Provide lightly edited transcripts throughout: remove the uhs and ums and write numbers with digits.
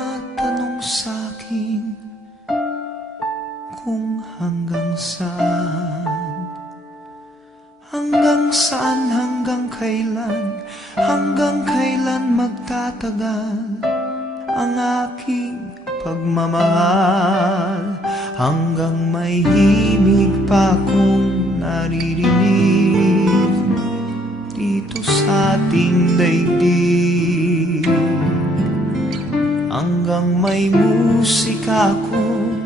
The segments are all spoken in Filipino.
nagtatanong sa'kin kung hanggang saan, hanggang kailan magtatagal ang aking pagmamahal, hanggang may himig pa kong naririnig dito sa ating daigdig, hanggang may musika kong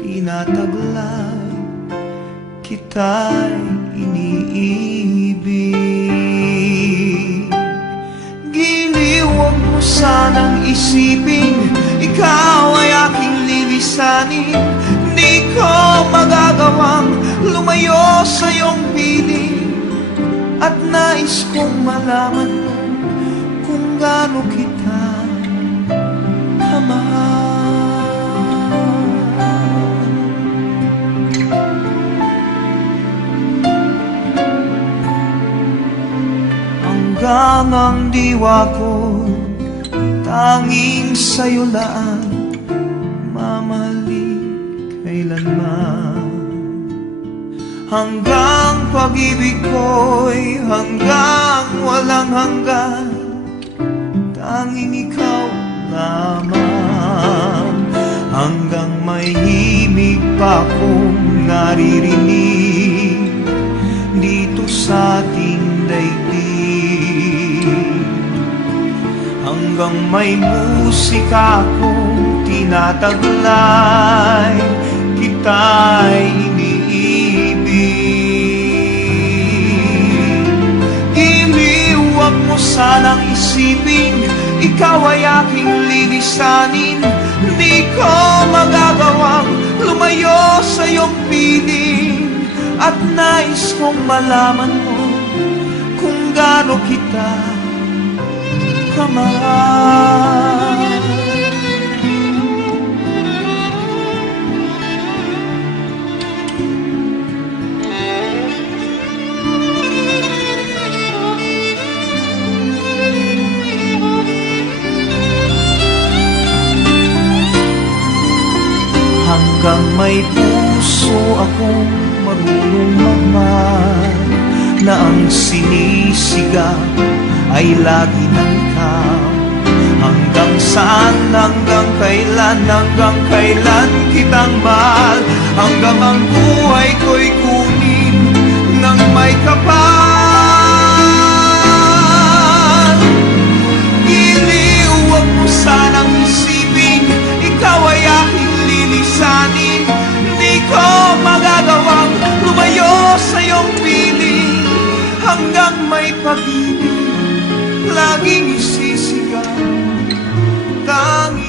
tinataglay, kita'y iniibig. Giliw, huwag mo sanang isipin ikaw ay aking lilisanin. Di ko magagawang lumayo sa iyong piling, at nais kong malaman mo kung gaano kita kamahal. Hanggang ang diwa ko tanging sa'yo lang mamahalin kailanman, hanggang pag-ibig ko'y hanggang walang hanggan, tanging ikaw lamang, hanggang may himig pa kong naririnig dito sa ating daigdig, hanggang may musika kong tinataglay, kita'y iniibig. Giliw, huwag mo sanang isipin ikaw ay aking lilisanin. Di ko magagawang lumayo sa iyong piling, at nais kong malaman mo kung gaano kita kamahal. Hanggang may puso akong marunong magmahal, na ang sinisigaw ay lagi ng ikaw. Hanggang saan, hanggang kailan kitang mahal, hanggang ang buhay ko'y kunin ng may kapal. Giliw, huwag mo sanang isipin ikaw ay aking lilisanin. Di ko magagawang lumayo sa iyong piling, hanggang may pag-ibig laging isisigaw, tanging